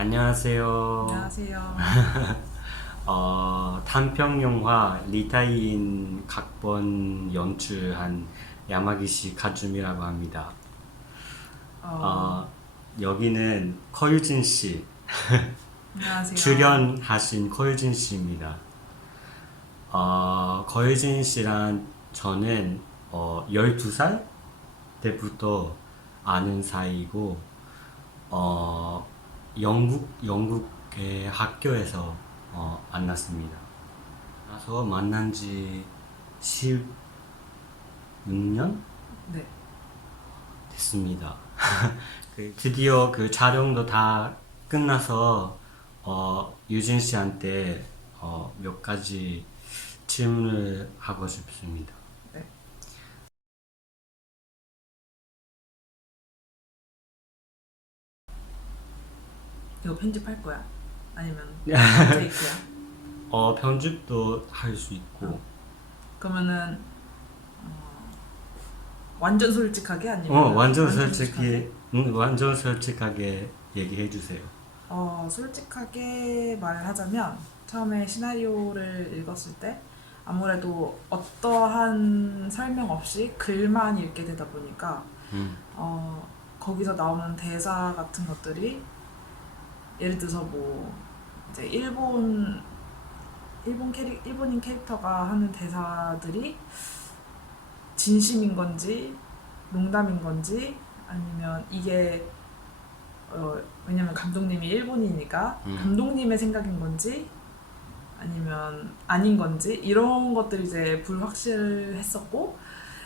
안녕하세요. 안녕하세요. 단편 영화 리타인 각본 연출한 야마기시 카즈미라고 합니다. 어, 어, 여기는 커유진 씨, 안녕하세요. 출연하신 커유진 씨입니다. 커유진 씨랑 저는 12살 때부터 아는 사이고, 어, 영국의 학교에서 만났습니다. 그래서 만난 지 16년 네. 됐습니다. 드디어 그 촬영도 다 끝나서 유진 씨한테 몇 가지 질문을 하고 싶습니다. 네. 이거 편집할 거야? 아니면 테이크야? 편집도 할 수 어. 있고, 그러면은 완전 솔직하게 아니면 완전 완전 솔직하게? 완전 솔직하게 얘기해 주세요. 솔직하게 말을 하자면 처음에 시나리오를 읽었을 때 아무래도 어떠한 설명 없이 글만 읽게 되다 보니까 음, 거기서 나오는 대사 같은 것들이 예를 들어서 뭐 이제 일본인 캐릭터가 하는 대사들이 진심인 건지 농담인 건지 아니면 이게 왜냐면 감독님이 일본이니까 음, 감독님의 생각인 건지 아니면 아닌 건지 이런 것들이 이제 불확실했었고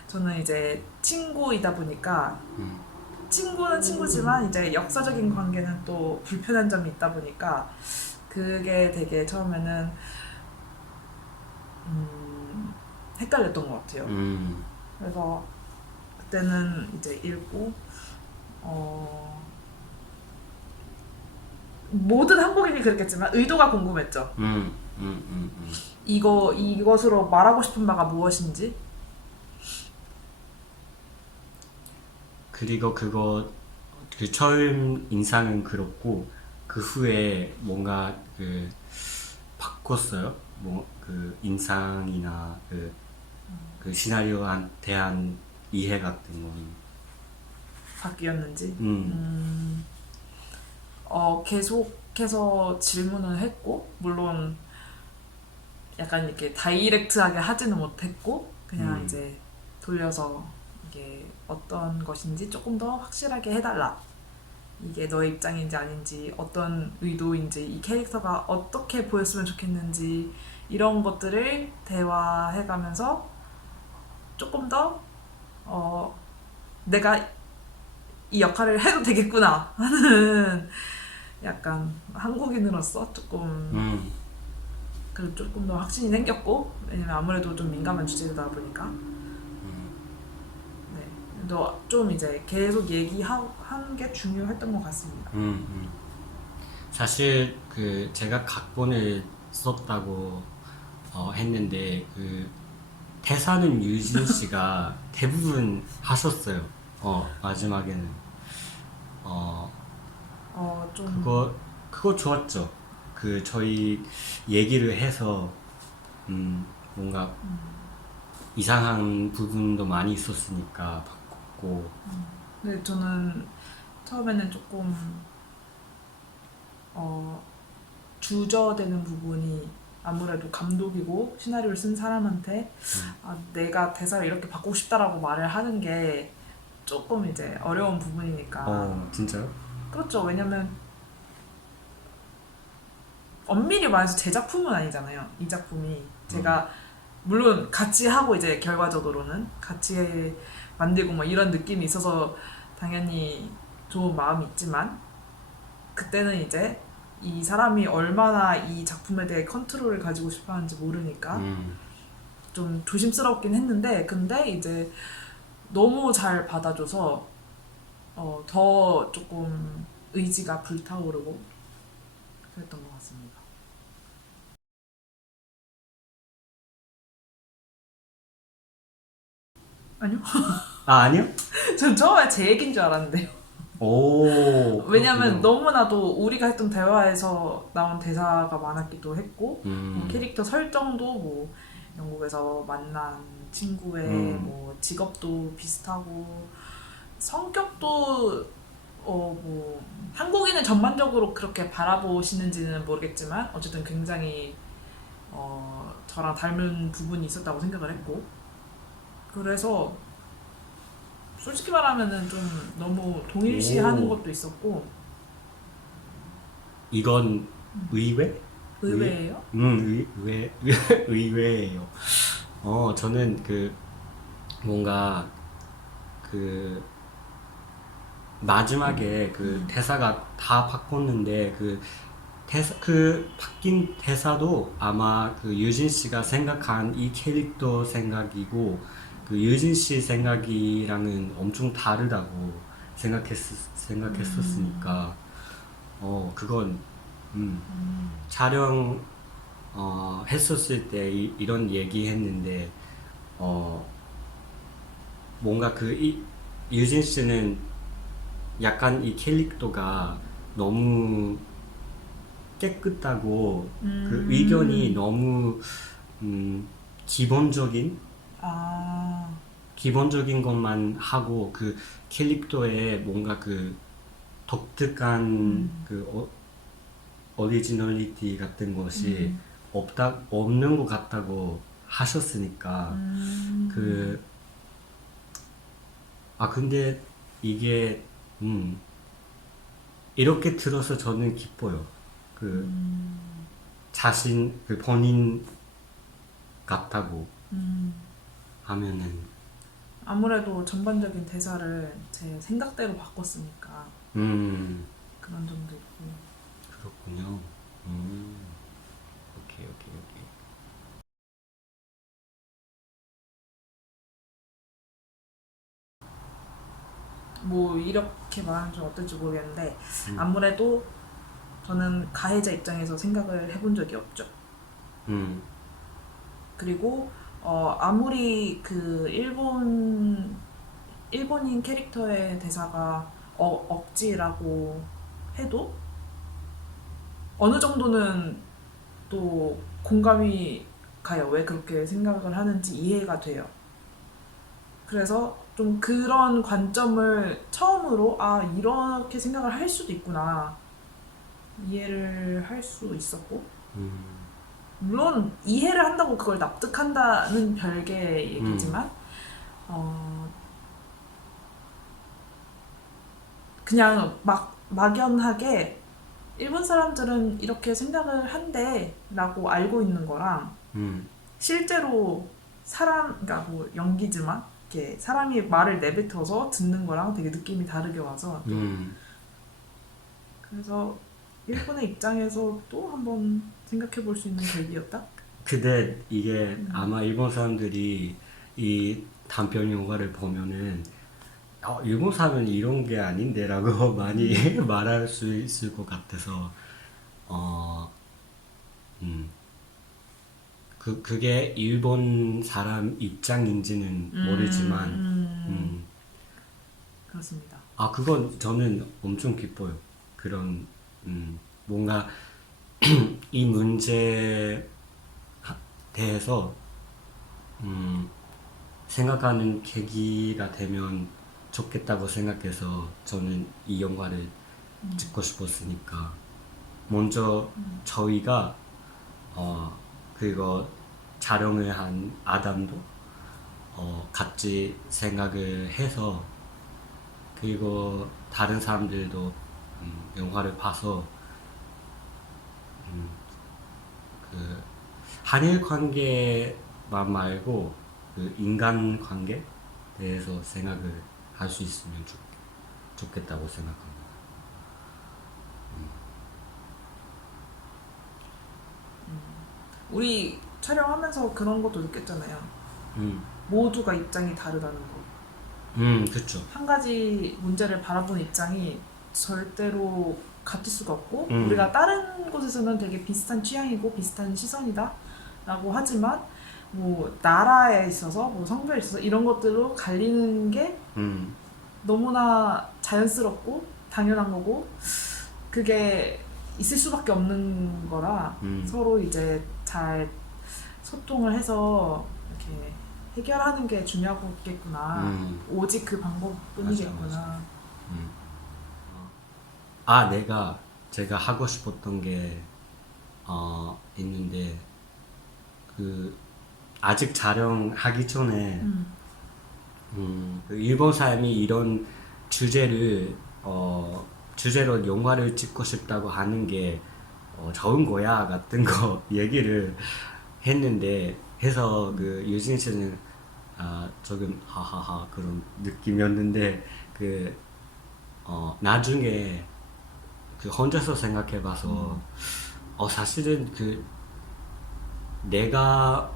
저는 이제 친구이다 보니까 음, 친구는 친구지만 이제 역사적인 관계는 또 불편한 점이 있다 보니까 그게 되게 처음에는 헷갈렸던 것 같아요. 음, 그래서 그때는 이제 읽고 모든 한국인이 그랬겠지만 의도가 궁금했죠. 음, 음, 음, 음. 이것으로 말하고 싶은 바가 무엇인지. 그리고 그 처음 인상은 그렇고 그 후에 뭔가 바꿨어요. 뭐 그 인상이나 그 시나리오에 대한 이해 같은 건. 바뀌었는지. 음, 계속해서 질문을 했고 물론 약간 이렇게 다이렉트하게 하지는 못했고 그냥 음, 이제 돌려서 이게 어떤 것인지 조금 더 확실하게 해달라. 이게 너의 입장인지 아닌지 어떤 의도인지 이 캐릭터가 어떻게 보였으면 좋겠는지 이런 것들을 대화해가면서 조금 더 내가 이 역할을 해도 되겠구나 하는 약간 한국인으로서 음, 조금 더 확신이 생겼고 왜냐면 아무래도 좀 민감한 주제다 보니까 네. 좀 이제 계속 얘기하는 게 중요했던 것 같습니다. 음. 사실 제가 각본을 썼다고 했는데 대사는 유진 씨가 대부분 하셨어요. 마지막에는. 어, 좀 그거 좋았죠. 저희 얘기를 해서, 뭔가 이상한 부분도 많이 있었으니까 바꿨고, 근데 저는 처음에는 조금 어, 주저되는 부분이 아무래도 감독이고 시나리오를 쓴 사람한테 내가 대사를 이렇게 바꾸고 싶다라고 말을 하는 게 조금 이제 어려운 부분이니까 진짜요? 그렇죠. 왜냐면 엄밀히 말해서 제 작품은 아니잖아요. 이 작품이 음, 제가 물론 같이 하고 이제 결과적으로는 같이 만들고 뭐 이런 느낌이 있어서 당연히 좋은 마음이 있지만 그때는 이제 이 사람이 얼마나 이 작품에 대해 컨트롤을 가지고 싶어 하는지 모르니까 음, 좀 조심스럽긴 했는데 근데 이제 너무 잘 받아줘서 더 조금 의지가 불타오르고 그랬던 것 같습니다. 아니요? 아니요? 전 처음에 제 얘기인 줄 알았는데요. 오, 왜냐면 그렇군요. 너무나도 우리가 했던 대화에서 나온 대사가 많았기도 했고 뭐 캐릭터 설정도 뭐 영국에서 만난 친구의 뭐 직업도 비슷하고 성격도 뭐 한국인을 전반적으로 그렇게 바라보시는지는 모르겠지만 어쨌든 굉장히 저랑 닮은 부분이 있었다고 생각을 했고 그래서 솔직히 말하면은 좀 너무 동일시하는 오, 것도 있었고 이건 의외? 의외? 의외예요. 의외예요. 저는 뭔가 그 마지막에 대사가 다 바꿨는데 바뀐 대사도 아마 유진 씨가 생각한 이 캐릭터 생각이고 유진 씨 생각이랑은 엄청 다르다고 생각했었으니까 그건 음, 촬영 했었을 때 이런 얘기 했는데 어 뭔가 유진 씨는 약간 이 캐릭터가 너무 깨끗하고 의견이 너무 음, 기본적인 아, 기본적인 것만 하고 캐릭터에 뭔가 독특한 오리지널리티 같은 것이 없는 것 같다고 하셨으니까 그 근데 이게 음, 이렇게 들어서 저는 기뻐요. 그 본인 같다고 하면은 아무래도 전반적인 대사를 제 생각대로 바꿨으니까 음 그런 점도 있고. 그렇군요. 오케이 오케이 오케이. 뭐 이렇게 말하면 좀 어떨지 모르겠는데 아무래도 저는 가해자 입장에서 생각을 해본 적이 없죠. 음, 그리고 아무리 일본인 캐릭터의 대사가 억지라고 해도 어느 정도는 또 공감이 가요. 왜 그렇게 생각을 하는지 이해가 돼요. 그래서 좀 그런 관점을 처음으로 이렇게 생각을 할 수도 있구나 이해를 할 수 있었고 물론 이해를 한다고 그걸 납득한다는 별개의 음, 얘기지만 어, 그냥 막연하게 일본 사람들은 이렇게 생각을 한대 라고 알고 있는 거랑 음, 실제로 그러니까 뭐 연기지만 이렇게 사람이 말을 내뱉어서 듣는 거랑 되게 느낌이 다르게 와서 또 음. 그래서 일본의 입장에서 또 한번 생각해 볼 수 있는 계기였다. 근데 이게 아마 일본 사람들이 이 단편 영화를 보면은 일본 사람은 이런 게 아닌데라고 많이 말할 수 있을 것 같아서 어, 음, 그게 일본 사람 입장인지는 모르지만 음, 그렇습니다. 그건 저는 엄청 기뻐요. 그런 뭔가 이 문제에 대해서 음, 생각하는 계기가 되면 좋겠다고 생각해서 저는 이 영화를 찍고 싶었으니까 먼저 저희가 그거 촬영을 한 아담도 같이 생각을 해서 그리고 다른 사람들도 영화를 봐서 그 한일 관계만 말고 인간 관계에 대해서 생각을 할 수 있으면 좋겠다고 생각합니다. 우리 촬영하면서 그런 것도 느꼈잖아요. 음, 모두가 입장이 다르다는 거. 그쵸. 한 가지 문제를 바라보는 입장이 절대로 같을 수가 없고 우리가 음, 다른 곳에서는 되게 비슷한 취향이고 비슷한 시선이다 라고 하지만 뭐 나라에 있어서 뭐 성별에 있어서 이런 것들로 갈리는 게 음, 너무나 자연스럽고 당연한 거고 그게 있을 수밖에 없는 거라 서로 이제 잘 소통을 해서 이렇게 해결하는 게 중요하겠구나. 오직 그 방법뿐이겠구나. 맞아. 제가 하고 싶었던 게 있는데 그 아직 촬영하기 전에 그 일본 사람이 이런 주제를 주제로 영화를 찍고 싶다고 하는 게 좋은 거야 같은 거 얘기를 했는데 해서 그 유진 씨는 조금 하하하 그런 느낌이었는데 그 나중에 그 혼자서 생각해봐서 사실은 그 내가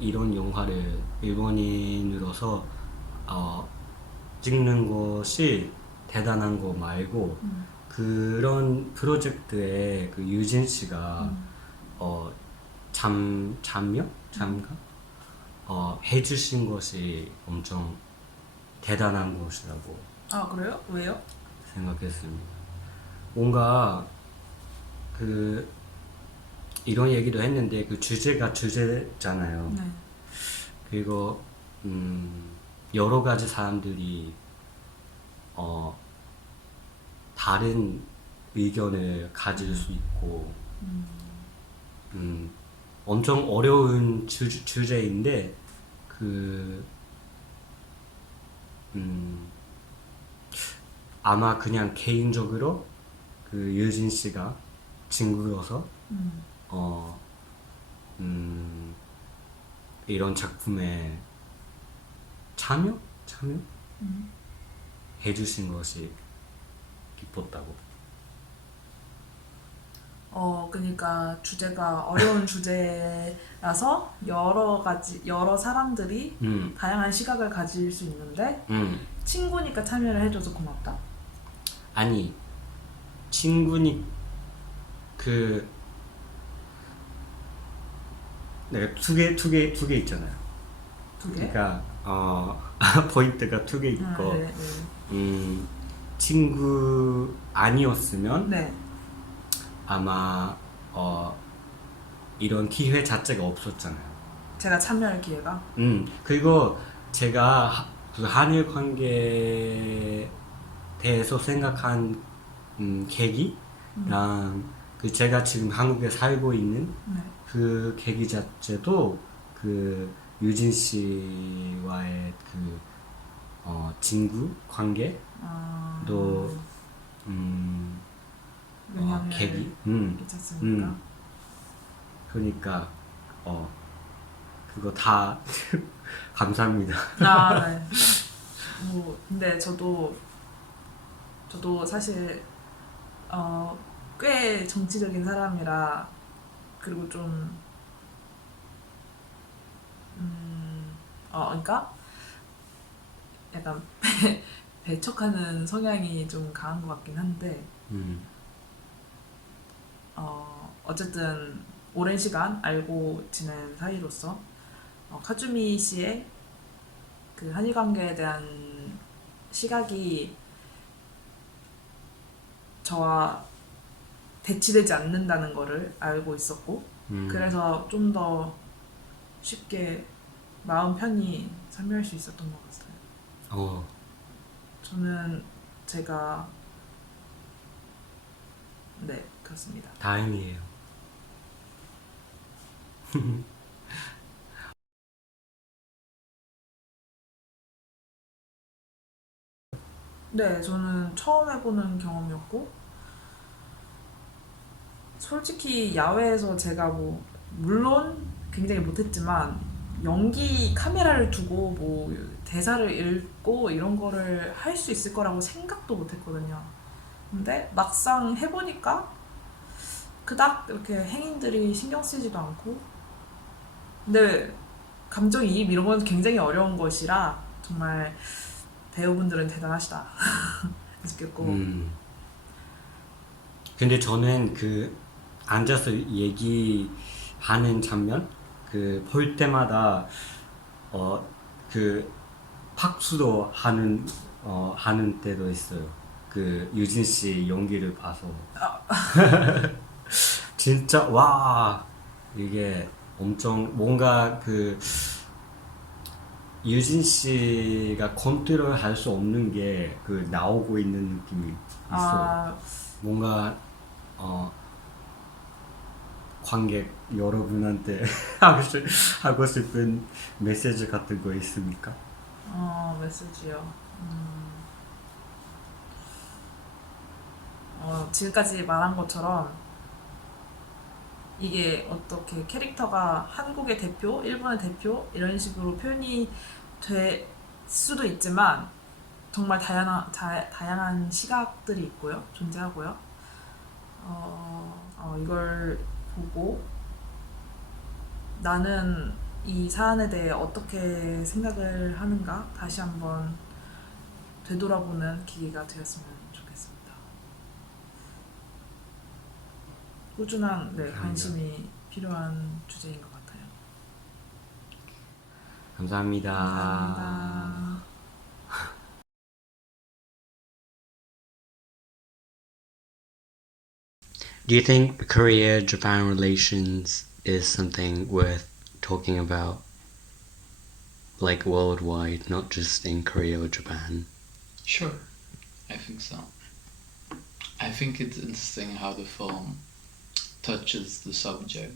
이런 영화를 일본인으로서 찍는 것이 대단한 거 말고 그런 프로젝트에 그 유진 씨가 참가 해주신 것이 엄청 대단한 것이라고 아 그래요? 왜요? 생각했습니다. 뭔가 그 이런 얘기도 했는데 그 주제가 주제잖아요. 네. 그리고 여러 가지 사람들이 다른 의견을 가질 수 있고 엄청 어려운 주제인데 그 아마 그냥 개인적으로 그 유진 씨가 친구로서 이런 작품에 참여 해주신 것이 기뻤다고. 그러니까 주제가 어려운 주제라서 여러 사람들이 다양한 시각을 가질 수 있는데 친구니까 참여를 해줘서 고맙다. 아니 친구니 그 내가 두 개 있잖아요. 두 개? 그러니까 포인트가 두 개 있고 네, 네. 친구 아니었으면 네. 아마 이런 기회 자체가 없었잖아요. 제가 참여할 기회가. 그리고 제가 그 한일 관계에 대해서 생각한 계기랑 그 제가 지금 한국에 살고 있는 네. 그 계기 자체도 그 유진 씨와의 그 친구 관계도 영향을 계기 미쳤습니까? 그러니까 그거 다 감사합니다. 네. 근데 저도 사실 꽤 정치적인 사람이라 그리고 좀 그러니까 약간 배척하는 성향이 좀 강한 것 같긴 한데 어쨌든 오랜 시간 알고 지낸 사이로서 카즈미 씨의 그 한일 관계에 대한 시각이 저와 대치되지 않는다는 거를 알고 있었고 그래서 좀 더 쉽게 마음 편히 참여할 수 있었던 것 같아요. 저는 제가 네 그렇습니다. 다행이에요. 네, 저는 처음 해보는 경험이었고 솔직히 야외에서 제가 뭐 물론 굉장히 못했지만 연기 카메라를 두고 뭐 대사를 읽고 이런 거를 할 수 있을 거라고 생각도 못했거든요. 근데 막상 해보니까 그닥 이렇게 행인들이 신경 쓰지도 않고 근데 감정이입 이런 건 굉장히 어려운 것이라 정말 배우분들은 대단하시다 느꼈고 근데 저는 그 앉아서 얘기하는 장면 그 볼 때마다 그 박수도 하는 때도 있어요. 그 유진 씨 연기를 봐서 진짜 와 이게 엄청 뭔가 그 유진 씨가 컨트롤 할 수 없는 게 그 나오고 있는 느낌이 있어. 아, 뭔가 관객 여러분한테 하고 싶은 메시지 같은 거 있습니까? 메시지요. 지금까지 말한 것처럼 이게 어떻게 캐릭터가 한국의 대표, 일본의 대표 이런 식으로 표현이 될 수도 있지만 정말 다양한 시각들이 있고요, 존재하고요. 이걸 보고 나는 이 사안에 대해 어떻게 생각을 하는가 다시 한번 되돌아보는 기회가 되었으면 좋겠습니다. 꾸준한 관심이 필요한 주제인 것 같아요. 감사합니다. 감사합니다. Do you think Korea-Japan relations is something worth talking about, like worldwide, not just in Korea or Japan? Sure, I think so. I think it's interesting how the film touches the subject,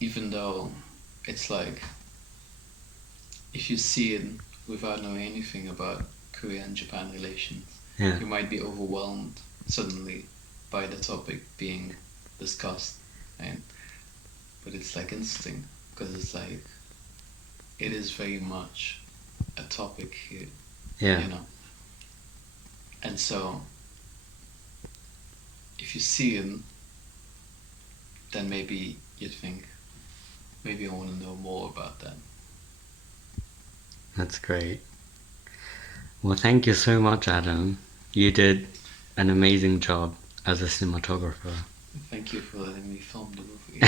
even though it's like if you see it without knowing anything about Korea and Japan relations, Yeah. you might be overwhelmed suddenly by the topic being discussed, right? But it's like interesting because it's like it is very much a topic here, Yeah. you know. And so if you see it, then maybe you think, maybe I want to know more about that. That's great. Well, thank you so much, Adam. You did an amazing job as a cinematographer. Thank you for letting me film the movie.